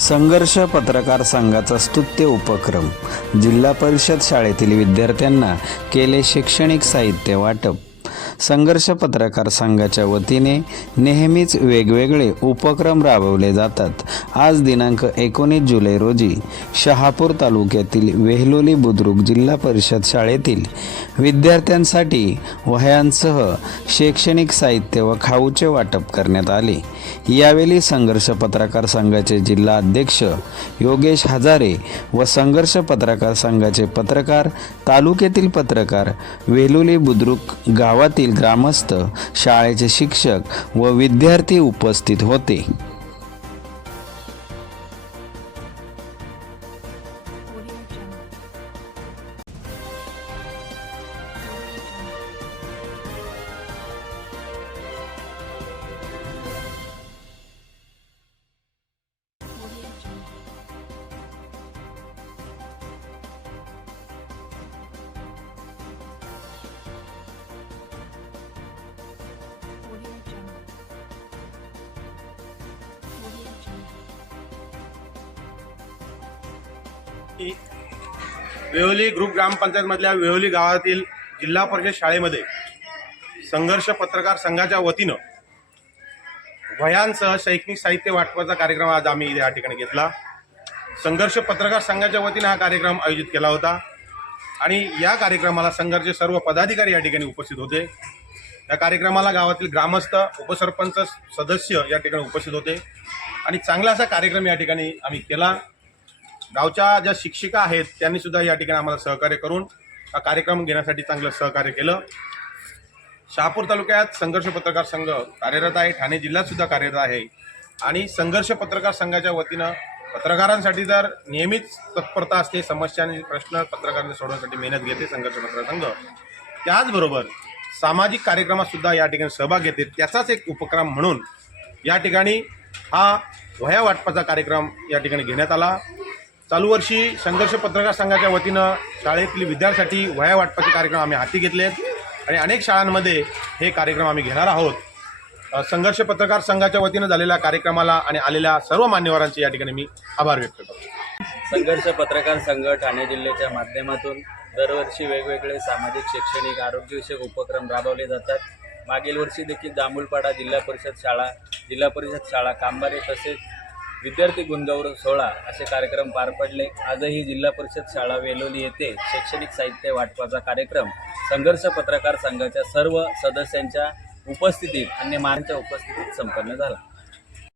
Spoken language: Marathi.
संघर्ष पत्रकार संघाचा स्तुत्य उपक्रम. जिल्हा परिषद शाळेतील विद्यार्थ्यांना केले शैक्षणिक साहित्य वाटप. संघर्ष पत्रकार संघाच्या वतीने नेहमीच वेगवेगळे उपक्रम राबवले जातात. आज दिनांक एकोणीस जुलै रोजी शहापूर तालुक्यातील वेहलोली बुद्रुक जिल्हा परिषद शाळेतील विद्यार्थ्यांसाठी वह्यांसह शैक्षणिक साहित्य व खाऊचे वाटप करण्यात आले. यावेळी संघर्ष पत्रकार संघाचे जिल्हा अध्यक्ष योगेश हजारे व संघर्ष पत्रकार संघाचे पत्रकार तालुक्यातील पत्रकार वेलुली बुद्रुक गावातील ग्रामस्थ शाळेचे शिक्षक व विद्यार्थी उपस्थित होते. वेहोली ग्रुप ग्रामपंचायतमधल्या वेहोली गावातील जिल्हा परिषद शाळेमध्ये संघर्ष पत्रकार संघाच्या वतीनं वह्यांसह शैक्षणिक साहित्य वाटपाचा कार्यक्रम आज आम्ही या ठिकाणी घेतला. संघर्ष पत्रकार संघाच्या वतीनं हा कार्यक्रम आयोजित केला होता आणि या कार्यक्रमाला संघर्षचे सर्व पदाधिकारी या ठिकाणी उपस्थित होते. या कार्यक्रमाला गावातील ग्रामस्थ उपसरपंच सदस्य या ठिकाणी उपस्थित होते आणि चांगला असा कार्यक्रम या ठिकाणी आम्ही केला. गावच्या ज्या शिक्षिका आहेत त्यांनी सुद्धा या ठिकाणी आम्हाला सहकार्य करून हा कार्यक्रम घेण्यासाठी चांगलं सहकार्य केलं. शहापूर तालुक्यात संघर्ष पत्रकार संघ कार्यरत आहे ठाणे जिल्ह्यात सुद्धा कार्यरत आहे. आणि संघर्ष पत्रकार संघाच्या वतीनं पत्रकारांसाठी तर नेहमीच तत्परता असते समस्या आणि प्रश्न पत्रकारांनी सोडवण्यासाठी मेहनत घेते संघर्ष पत्रकार संघ त्याचबरोबर सामाजिक कार्यक्रमात सुद्धा या ठिकाणी सहभाग घेते. त्याचाच एक उपक्रम म्हणून या ठिकाणी हा वह्या वाटपाचा कार्यक्रम या ठिकाणी घेण्यात आला. चालू वर्षी संघर्ष पत्रकार संघाच्या वतीनं शाळेतील विद्यार्थ्यांसाठी वह्या वाटपाचे कार्यक्रम आम्ही हाती घेतले आहेत आणि अनेक शाळांमध्ये हे कार्यक्रम आम्ही घेणार आहोत. संघर्ष पत्रकार संघाच्या वतीनं झालेल्या कार्यक्रमाला आणि आलेल्या सर्व मान्यवरांचे या ठिकाणी मी आभार व्यक्त करतो. संघर्ष पत्रकार संघ ठाणे जिल्ह्याच्या माध्यमातून दरवर्षी वेगवेगळे सामाजिक शैक्षणिक आरोग्यविषयक उपक्रम राबवले जातात. मागील वर्षी देखील जांभूळपाडा जिल्हा परिषद शाळा जिल्हा परिषद शाळा कांबारे तसेच विद्यार्थी गुणगौरव सोहळा असे कार्यक्रम पार पडले. आजही जिल्हा परिषद शाळा वेलोली येथे शैक्षणिक साहित्य वाटपाचा कार्यक्रम संघर्ष पत्रकार संघाच्या सर्व सदस्यांच्या उपस्थितीत अन्य मानच्या उपस्थितीत संपन्न झाला.